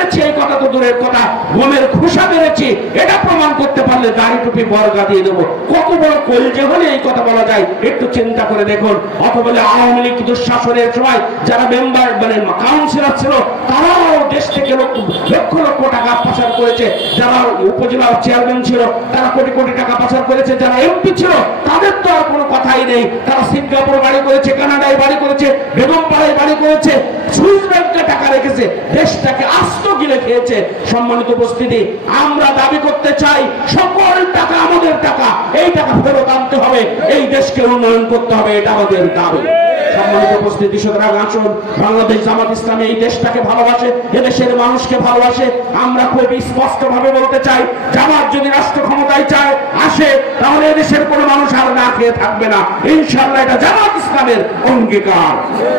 মেরেছি এই কথা তো দূরের কথা, গমের খোসা মেরেছি এটা প্রমাণ করতে পারলে দাড়ি টুপি বর্গা দিয়ে দেবো। কত বড় কলজে হলে এই কথা বলা যায় একটু চিন্তা করে দেখুন। অত বলে আওয়ামী লীগ দুঃশাসনের সময় যারা মেম্বার মানে কাউন্সিলর ছিল তারাও দেশ থেকে লক্ষ লক্ষ টাকা পাচার করেছে, যারা উপজেলা চেয়ারম্যান ছিল তারা কোটি কোটি টাকা পাচার করেছে, যারা এমপি ছিল তাদের তো আর কোনো কথাই নেই। তারা সিঙ্গাপুর বাড়ি করেছে, কানাডায় বাড়ি করেছে, বেগমপাড়ায় বাড়ি করেছে, সুইস ব্যাংকে টাকা রেখেছে, দেশটাকে আস্ত গিলে খেয়েছে। সম্মানিত উপস্থিতি, আমরা দাবি করতে চাই সকল টাকা আমাদের টাকা, এই টাকা ফেরত আনতে হবে, এই দেশকে উন্নয়ন করতে হবে, এটা আমাদের দাবি। সম্মানিত উপস্থিতি, সুতরাং আসুন, বাংলাদেশ জামাত ইসলামী এই দেশটাকে ভালোবাসে, এদেশের মানুষকে ভালোবাসে। আমরা খুব স্পষ্ট ভাবে বলতে চাই, জামাত যদি রাষ্ট্র ক্ষমতায় চায় আসে, তাহলে এদেশের কোনো মানুষ আর না খেয়ে থাকবে না ইনশাআল্লাহ। এটা জামাত ইসলামের অঙ্গীকার।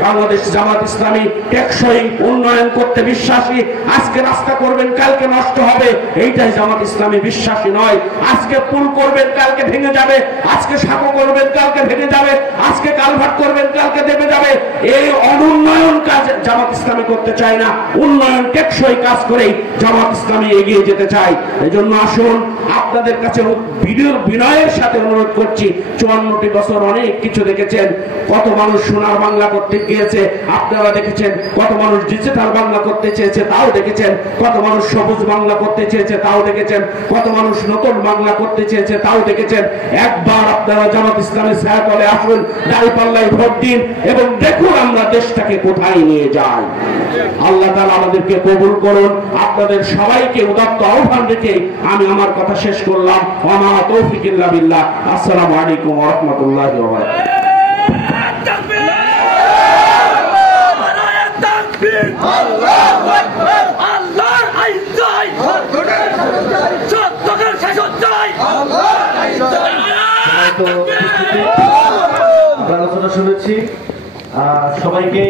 বাংলাদেশ জামাত ইসলামী টেকসই উন্নয়ন করতে বিশ্বাসী। আজকে রাস্তা করবেন কালকে নষ্ট হবে, এইটাই জামাত ইসলামী বিশ্বাসী নয়। আজকে পুল করবেন কালকে ভেঙে যাবে, আজকে সাঁকো করবেন কালকে ভেঙে যাবে, আজকে কালভার্ট করবেন কালকে দেবে যাবে। এই অনুন্নয়ন কাজ জামাত ইসলামী করতে চায় না, উন্নয়ন টেকসই কাজ করেই জামাত ইসলামী এগিয়ে যেতে চায়। এই জন্য আসুন, আপনাদের কাছে বিনয়ের সাথে অনুরোধ করছি, 54টি বছর অনেক কিছু দেখেছেন। কত মানুষ সোনার বাংলা করতে গিয়েছে আপনারা দেখেছেন, কত মানুষ ডিজিটাল বাংলা করতে চেয়েছে তাও দেখেছেন, কত মানুষ সবুজ বাংলা করতে চেয়েছে তাও দেখেছেন, কত মানুষ নতুন বাংলা করতে চেয়েছে তাও দেখেছেন। একবার আপনারা জামাত ইসলামের ছায়াতলে আসুন, দাঁড়িপাল্লায় ভোট দিন এবং দেখুন আমরা দেশটাকে কোথায় নিয়ে যাই। আল্লাহ তাআলা আমাদেরকে কবুল করুন। আপনাদের সবাইকে উদাত্ত আহ্বান রেখে আমি আমার কথা শেষ করলাম। ওয়া মা তৌফিক ইল্লা বিল্লাহ। আসসালামু আলাইকুম ওয়া রাহমাতুল্লাহি ওয়া বারাকাতুহু। আল্লাহু আকবার, আল্লাহর আইন চাই, সত্যের শাসন চাই, আল্লাহর আইন চাই। আলোচনা শুনেছি সবাইকে।